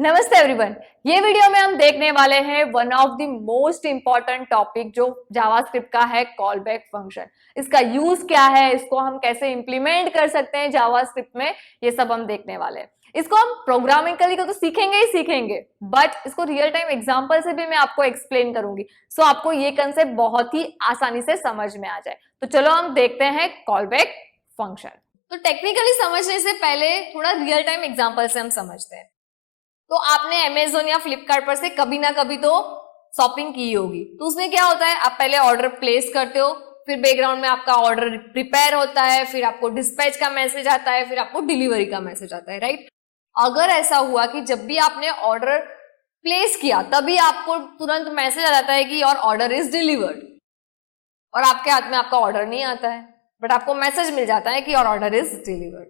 नमस्ते एवरीवन। ये वीडियो में हम देखने वाले हैं one of the most important topic जो जावास्क्रिप्ट का है, कॉल बैक फंक्शन। इसका यूज क्या है, इसको हम कैसे इंप्लीमेंट कर सकते हैं जावास्क्रिप्ट में, ये सब हम देखने वाले हैं। इसको हम प्रोग्रामिकली को तो सीखेंगे ही सीखेंगे, बट इसको रियल टाइम एग्जांपल से भी मैं आपको एक्सप्लेन करूंगी, सो आपको ये कंसेप्ट बहुत ही आसानी से समझ में आ जाए। तो चलो हम देखते हैं कॉल बैक फंक्शन। तो टेक्निकली समझने से पहले थोड़ा रियल टाइम एग्जांपल से हम समझते हैं। तो आपने अमेज़न या फ्लिपकार्ट पर से कभी ना कभी तो शॉपिंग की होगी, तो उसमें क्या होता है, आप पहले ऑर्डर प्लेस करते हो, फिर बैकग्राउंड में आपका ऑर्डर प्रिपेयर होता है, फिर आपको डिस्पैच का मैसेज आता है, फिर आपको डिलीवरी का मैसेज आता है, राइट। अगर ऐसा हुआ कि जब भी आपने ऑर्डर प्लेस किया तभी आपको तुरंत मैसेज आ जाता है कि योर ऑर्डर इज डिलीवर्ड, और आपके हाथ में आपका ऑर्डर नहीं आता है, बट आपको मैसेज मिल जाता है कि योर ऑर्डर इज डिलीवर्ड,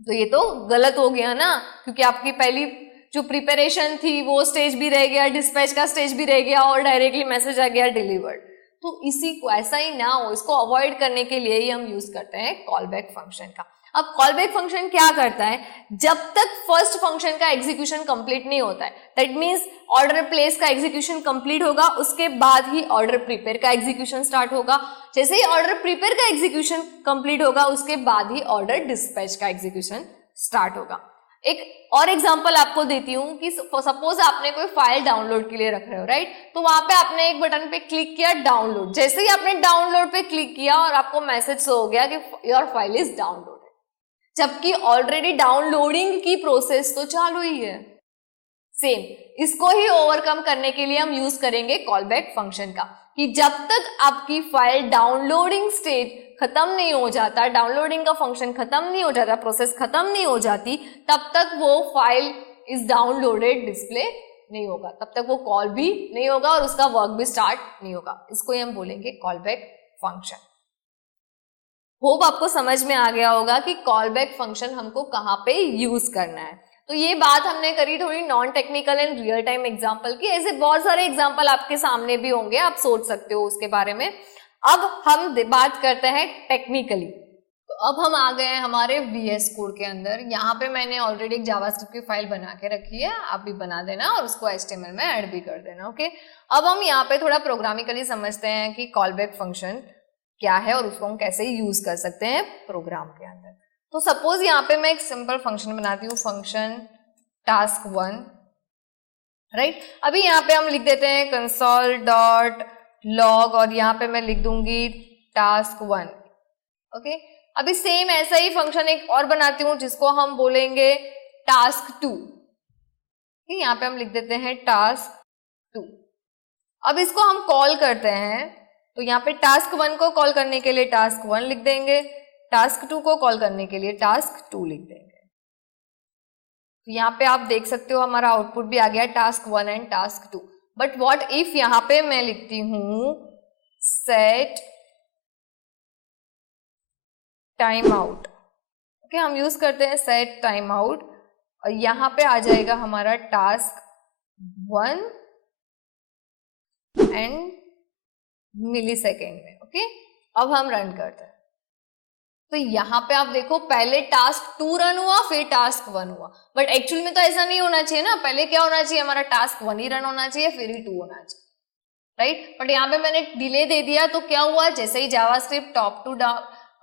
तो ये तो गलत हो गया ना, क्योंकि आपकी पहली जो प्रिपरेशन थी वो स्टेज भी रह गया, डिस्पैच का स्टेज भी रह गया, और डायरेक्टली मैसेज आ गया डिलीवर्ड। तो इसी को ऐसा ही ना हो, इसको अवॉइड करने के लिए ही हम यूज करते हैं कॉल बैक फंक्शन का। अब कॉल बैक फंक्शन क्या करता है, जब तक फर्स्ट फंक्शन का एग्जीक्यूशन कंप्लीट नहीं होता है, दैट मीन्स ऑर्डर प्लेस का एग्जीक्यूशन कंप्लीट होगा, उसके बाद ही ऑर्डर प्रिपेयर का एग्जीक्यूशन स्टार्ट होगा। जैसे ही ऑर्डर प्रिपेयर का एग्जीक्यूशन कंप्लीट होगा, उसके बाद ही ऑर्डर डिस्पैच का एग्जीक्यूशन स्टार्ट होगा। एक और एग्जांपल आपको देती हूँ कि सपोज आपने कोई फाइल डाउनलोड के लिए रख रहे हो, राइट। तो वहां पे आपने एक बटन पे क्लिक किया, डाउनलोड। जैसे ही आपने डाउनलोड पे क्लिक किया और आपको मैसेज शो हो गया कि योर फाइल इज डाउनलोडेड, जबकि ऑलरेडी डाउनलोडिंग की प्रोसेस तो चालू ही है। सेम इसको ही ओवरकम करने के लिए हम यूज करेंगे कॉल बैक फंक्शन का, कि जब तक आपकी फाइल डाउनलोडिंग स्टेज खत्म नहीं हो जाता, डाउनलोडिंग का फंक्शन खत्म नहीं हो जाता, प्रोसेस खत्म नहीं हो जाती, तब तक वो फाइल इज डाउनलोडेड डिस्प्ले नहीं होगा, तब तक वो कॉल भी नहीं होगा और उसका वर्क भी स्टार्ट नहीं होगा। इसको ही हम बोलेंगे कॉल बैक फंक्शन। होप आपको समझ में आ गया होगा कि कॉल बैक फंक्शन हमको कहाँ पे यूज करना है। तो ये बात हमने करी थोड़ी non technical and real time example की। ऐसे बहुत सारे एग्जांपल आपके सामने भी होंगे, आप सोच सकते हो उसके बारे में। अब हम बात करते हैं टेक्निकली। तो अब हम आ गए हैं हमारे VS कोड के अंदर। यहाँ पे मैंने ऑलरेडी एक जावास्क्रिप्ट की फाइल बना के रखी है, आप भी बना देना और उसको HTML में ऐड भी कर देना, ओके। अब हम यहाँ पे थोड़ा प्रोग्रामिकली समझते हैं कि कॉल बैक फंक्शन क्या है और उसको हम कैसे यूज कर सकते हैं प्रोग्राम के अंदर। तो सपोज यहाँ पे मैं एक सिंपल फंक्शन बनाती हूँ, फंक्शन टास्क 1, राइट। अभी यहाँ पे हम लिख देते हैं कंसोल डॉट लॉग, और यहाँ पे मैं लिख दूंगी टास्क 1, ओके। अभी सेम ऐसा ही फंक्शन एक और बनाती हूँ जिसको हम बोलेंगे टास्क 2, यहाँ पे हम लिख देते हैं टास्क 2। अब इसको हम कॉल करते हैं, तो यहाँ पे टास्क 1 को कॉल करने के लिए टास्क 1 लिख देंगे, टास्क 2 को कॉल करने के लिए टास्क 2 लिख देंगे। तो यहाँ पे आप देख सकते हो हमारा आउटपुट भी आ गया task 1 and task 2। But what if यहाँ पे मैं लिखती हूँ सेट टाइम आउट, ओके। हम यूज करते हैं सेट टाइम आउट, और यहाँ पे आ जाएगा हमारा टास्क 1 एंड मिलीसेकेंड में, ओके। अब हम रन करते हैं, तो यहाँ पे आप देखो पहले टास्क 2 रन हुआ, फिर टास्क 1 हुआ, बट एक्चुअल में तो ऐसा नहीं होना चाहिए ना। पहले क्या होना चाहिए, हमारा टास्क 1 ही रन होना चाहिए, फिर ही 2 होना चाहिए, राइट। बट यहाँ पे मैंने डिले दे दिया, तो क्या हुआ, जैसे ही जावास्क्रिप्ट टॉप टू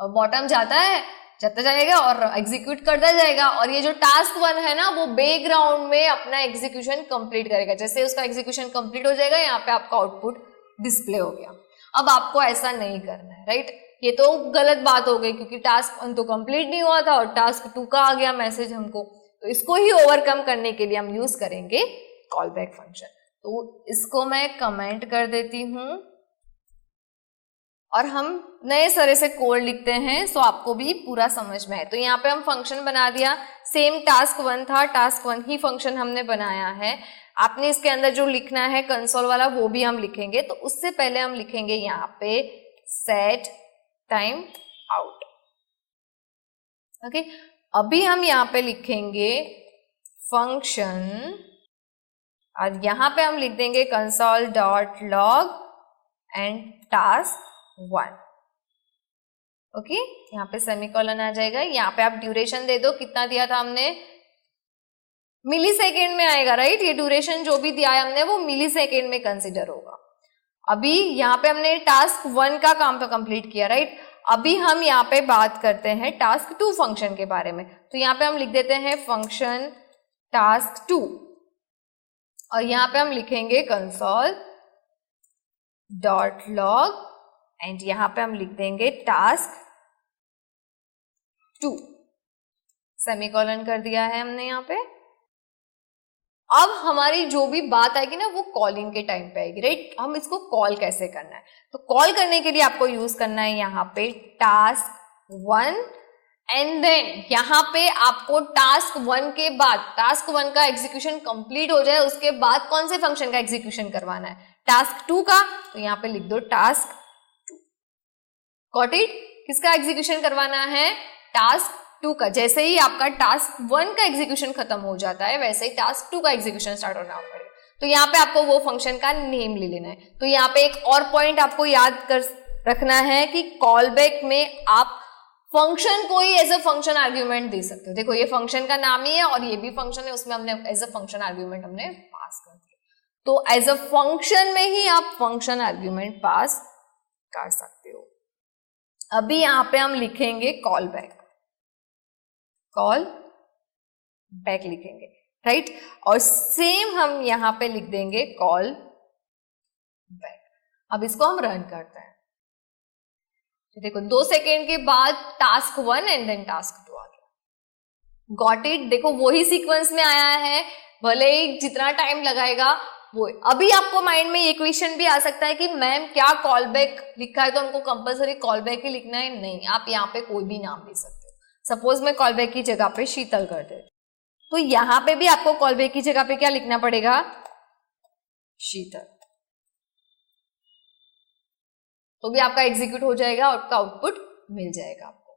बॉटम जाता है, जाता जाएगा और एग्जीक्यूट करता जाएगा, और ये जो टास्क 1 है ना, वो बैकग्राउंड में अपना एग्जीक्यूशन कंप्लीट करेगा। जैसे उसका एग्जीक्यूशन कंप्लीट हो जाएगा, यहाँ पे आपका आउटपुट डिस्प्ले हो गया। अब आपको ऐसा नहीं करना है, राइट। ये तो गलत बात हो गई, क्योंकि टास्क 1 तो कंप्लीट नहीं हुआ था और टास्क 2 का आ गया मैसेज हमको। तो इसको ही ओवरकम करने के लिए हम यूज करेंगे कॉल बैक फंक्शन। तो इसको मैं कमेंट कर देती हूँ और हम नए सिरे से कोड लिखते हैं, सो आपको भी पूरा समझ में आए। तो यहाँ पे हम फंक्शन बना दिया, सेम टास्क 1 था, टास्क 1 ही फंक्शन हमने बनाया है। आपने इसके अंदर जो लिखना है कंसोल वाला, वो भी हम लिखेंगे। तो उससे पहले हम लिखेंगे यहाँ पे सेट टाइम आउट, ओके। अभी हम यहाँ पे लिखेंगे फंक्शन, और यहाँ पे हम लिख देंगे console dot log and task 1, okay. यहाँ पे सेमीकोलन आ जाएगा। यहाँ पे आप ड्यूरेशन दे दो, कितना दिया था हमने मिली सेकेंड में आएगा, राइट। ये ड्यूरेशन जो भी दिया है हमने वो मिली सेकेंड में कंसिडर होगा। अभी यहाँ पे हमने टास्क 1 का काम तो कंप्लीट किया, राइट। अभी हम यहाँ पे बात करते हैं टास्क 2 फंक्शन के बारे में। तो यहाँ पे हम लिख देते हैं फंक्शन टास्क 2 और यहाँ पे हम लिखेंगे कंसोल डॉट लॉग एंड यहाँ पे हम लिख देंगे टास्क 2, सेमीकोलन कर दिया है हमने यहाँ पे। अब हमारी जो भी बात आएगी ना वो कॉलिंग के टाइम पे आएगी, राइट। हम इसको कॉल कैसे करना है, तो कॉल करने के लिए आपको यूज करना है यहाँ पे टास्क 1 एंड देन यहाँ पे आपको टास्क 1 के बाद टास्क 1 का एग्जीक्यूशन कंप्लीट हो जाए उसके बाद कौन से फंक्शन का एग्जीक्यूशन करवाना है, टास्क 2 का। तो यहाँ पे लिख दो टास्क 2, गॉट इट। किसका एग्जीक्यूशन करवाना है, टास्क 2 का। जैसे ही आपका टास्क 1 का एग्जीक्यूशन खत्म हो जाता है वैसे ही टास्क 2 का एग्जीक्यूशन स्टार्ट होना पड़ेगा। तो यहाँ पे आपको वो फंक्शन का नेम ले लेना है। तो यहाँ पे एक और पॉइंट आपको याद कर रखना है कि कॉल बैक में आप फंक्शन को ही एज अ फंक्शन आर्ग्यूमेंट दे सकते हो। देखो ये फंक्शन का नाम ही है और ये भी फंक्शन है, उसमें हमने एज अ फंक्शन आर्ग्यूमेंट हमने पास कर दिया। तो एज अ फंक्शन में ही आप फंक्शन आर्ग्यूमेंट पास कर सकते हो। अभी यहाँ पे हम लिखेंगे कॉल बैक, कॉल बैक लिखेंगे, राइट। और सेम हम यहाँ पे लिख देंगे कॉल बैक। अब इसको हम रन करते हैं। तो देखो 2 सेकेंड के बाद टास्क 1 एंड देन टास्क 2 आ गया, गॉट इट। देखो वही सीक्वेंस में आया है, भले ही जितना टाइम लगाएगा वो। अभी आपको माइंड में ये क्वेश्चन भी आ सकता है कि मैम क्या कॉल बैक लिखा है तो हमको कंपलसरी कॉल बैक ही लिखना है? नहीं, आप यहाँ पे कोई भी नाम ले सकते हो। सपोज मैं कॉल बैक की जगह पे शीतल कर देती, तो यहाँ पे भी आपको कॉल बैक की जगह पे क्या लिखना पड़ेगा, शीतल। तो भी आपका एग्जीक्यूट हो जाएगा और आपका आउटपुट मिल जाएगा आपको।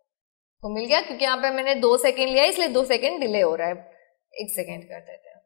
तो मिल गया, क्योंकि यहाँ पे मैंने 2 सेकेंड लिया इसलिए 2 सेकेंड डिले हो रहा है। 1 सेकेंड कर देते हैं,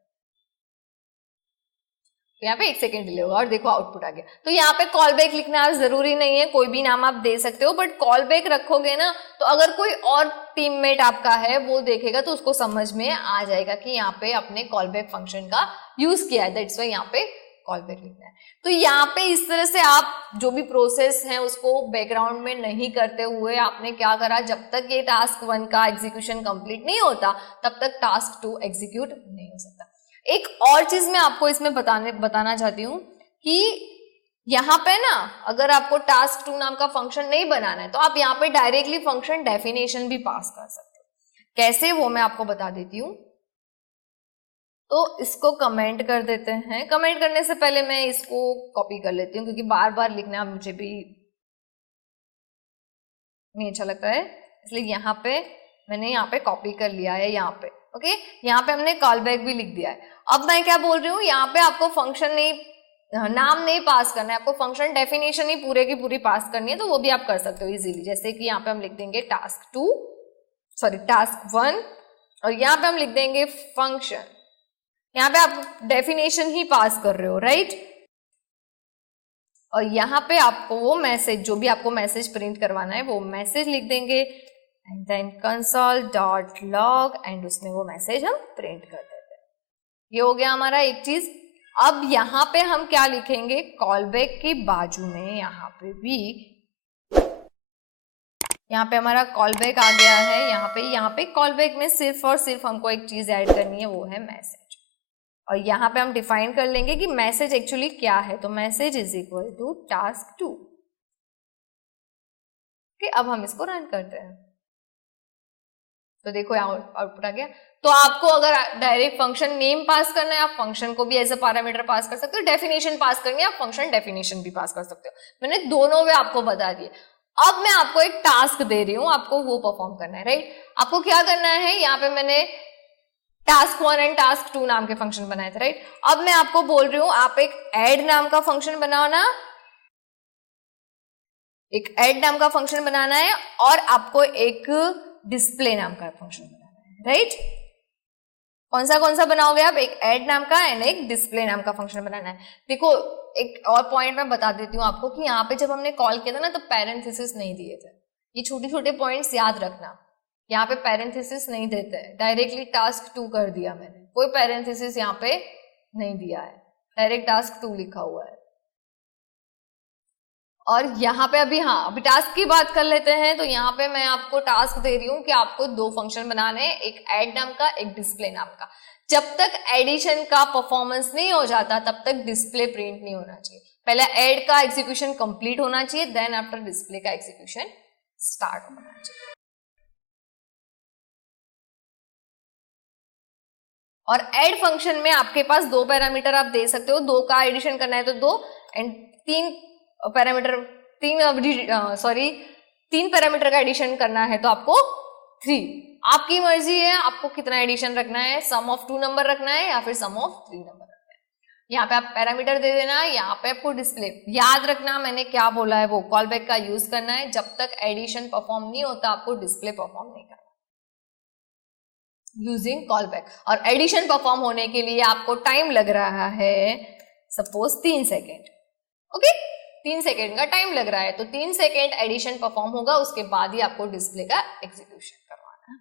तो यहाँ पे 1 सेकेंड डिले होगा और देखो आउटपुट आ गया। तो यहाँ पे कॉल बैक लिखना जरूरी नहीं है, कोई भी नाम आप दे सकते हो, बट कॉल बैक रखोगे ना तो अगर कोई और टीममेट आपका है वो देखेगा तो उसको समझ में आ जाएगा कि यहाँ पे अपने कॉल बैक फंक्शन का यूज किया है, दैट्स व्हाई यहाँ पे कॉल बैक लिखना है। तो यहाँ पे इस तरह से आप जो भी प्रोसेस है उसको बैकग्राउंड में नहीं करते हुए आपने क्या करा, जब तक ये टास्क 1 का एग्जीक्यूशन कंप्लीट नहीं होता तब तक टास्क 2 एग्जीक्यूट नहीं हो सकता। एक और चीज मैं आपको इसमें बताना चाहती हूँ कि यहाँ पे ना अगर आपको टास्क 2 नाम का फंक्शन नहीं बनाना है तो आप यहाँ पे डायरेक्टली फंक्शन डेफिनेशन भी पास कर सकते हो। कैसे, वो मैं आपको बता देती हूँ। तो इसको कमेंट कर देते हैं। कमेंट करने से पहले मैं इसको कॉपी कर लेती हूँ क्योंकि बार बार लिखना मुझे भी नहीं अच्छा लगता है, इसलिए यहाँ पे मैंने यहाँ पे कॉपी कर लिया है यहाँ पे। ओके, यहाँ पे हमने कॉल बैक भी लिख दिया है। अब मैं क्या बोल रही हूँ, यहाँ पे आपको फंक्शन नहीं, नाम नहीं पास करना है, आपको फंक्शन डेफिनेशन ही पूरे की पूरी पास करनी है, तो वो भी आप कर सकते हो इजीली। जैसे कि यहाँ पे हम लिख देंगे टास्क 1 और यहाँ पे हम लिख देंगे फंक्शन। यहाँ पे आप डेफिनेशन ही पास कर रहे हो, राइट। और यहाँ पे आपको वो मैसेज, जो भी आपको मैसेज प्रिंट करवाना है वो मैसेज लिख देंगे एंड देन console.log एंड उसमें वो मैसेज हम प्रिंट कर देते हैं। ये हो गया हमारा एक चीज। अब यहाँ पे हम क्या लिखेंगे, कॉल बैक के बाजू में यहाँ पे भी, यहाँ पे हमारा कॉल बैक आ गया है। यहाँ पे कॉल बैक में सिर्फ और सिर्फ हमको एक चीज ऐड करनी है, वो है मैसेज। और यहाँ पे हम डिफाइन कर लेंगे कि मैसेज एक्चुअली क्या है। तो message is equal to task 2। अब हम इसको रन करते हैं तो देखो आउटपुट आ गया। तो आपको अगर डायरेक्ट फंक्शन नेम पास करना है आप फंक्शन को भी एज अ पैरामीटर पास कर सकते हो, डेफिनेशन पास करनी है आप फंक्शन डेफिनेशन भी पास कर सकते हो। मैंने दोनों वे आपको बता दिए। अब मैं आपको एक टास्क दे रही हूँ, आपको वो परफॉर्म करना है, राइट। आपको क्या करना है, यहाँ पे मैंने टास्क 1 एंड टास्क 2 नाम के फंक्शन बनाए थे, राइट। अब मैं आपको बोल रही हूँ आप एक ऐड नाम का फंक्शन बनाओ ना, एक ऐड नाम का फंक्शन बनाना है और आपको एक डिस्प्ले नाम का फंक्शन बनाना है, राइट। कौन सा बनाओगे आप, एक ऐड नाम का एंड एक डिस्प्ले नाम का फंक्शन बनाना है। देखो एक और पॉइंट मैं बता देती हूँ आपको कि यहाँ पे जब हमने कॉल किया था ना तो पैरेंथेसिस नहीं दिए थे। ये छोटे छोटे पॉइंट्स याद रखना। यहाँ पे पैरेंथेसिस नहीं देते हैं, डायरेक्टली टास्क 2 कर दिया मैंने, कोई पैरेंथेसिस यहाँ पे नहीं दिया है, डायरेक्ट टास्क 2 लिखा हुआ है। और यहाँ पे अभी टास्क की बात कर लेते हैं। तो यहाँ पे मैं आपको टास्क दे रही हूँ कि आपको 2 फंक्शन बनाने हैं, एक ऐड नाम का, एक डिस्प्ले नाम का। जब तक एडिशन का परफॉर्मेंस नहीं हो जाता तब तक डिस्प्ले प्रिंट नहीं होना चाहिए। पहले ऐड का एग्जीक्यूशन कंप्लीट होना चाहिए, देन आफ्टर डिस्प्ले का एग्जीक्यूशन स्टार्ट होना चाहिए। और ऐड फंक्शन में आपके पास 2 पैरामीटर आप दे सकते हो, 2 का एडिशन करना है तो 2 एंड 3 पैरामीटर 3 पैरामीटर का एडिशन करना है तो आपको 3। आपकी मर्जी है आपको कितना एडिशन रखना है, सम ऑफ 2 नंबर रखना है या फिर सम ऑफ 3 नंबर रखना है। यहाँ पे आप पैरामीटर दे देना, यहाँ पे आपको डिस्प्ले। याद रखना मैंने क्या बोला है, वो कॉल बैक का यूज करना है। जब तक एडिशन परफॉर्म नहीं होता आपको डिस्प्ले परफॉर्म नहीं करना यूजिंग कॉल बैक। और एडिशन परफॉर्म होने के लिए आपको टाइम लग रहा है सपोज 3 सेकेंड, ओके 3 सेकेंड का टाइम लग रहा है, तो 3 सेकेंड एडिशन परफॉर्म होगा, उसके बाद ही आपको डिस्प्ले का एग्जीक्यूशन करवाना है।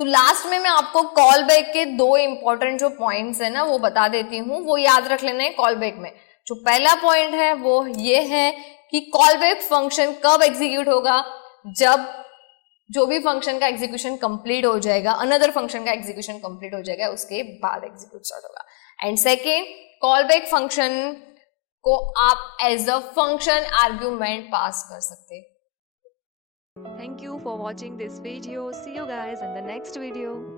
तो लास्ट में मैं आपको कॉल बैक के 2 इंपॉर्टेंट जो पॉइंट्स है ना वो बता देती हूँ, वो याद रख लेना है कॉल बैक में। जो पहला पॉइंट है वो ये है कि कॉल बैक फंक्शन कब एग्जीक्यूट होगा, जब जो भी फंक्शन का एग्जीक्यूशन कंप्लीट हो जाएगा, अनदर फंक्शन का एग्जीक्यूशन कंप्लीट हो जाएगा, उसके बाद एग्जीक्यूट स्टार्ट होगा। And second, callback function को आप as a function argument pass कर सकते हैं। Thank you for watching this video. See you guys in the next video.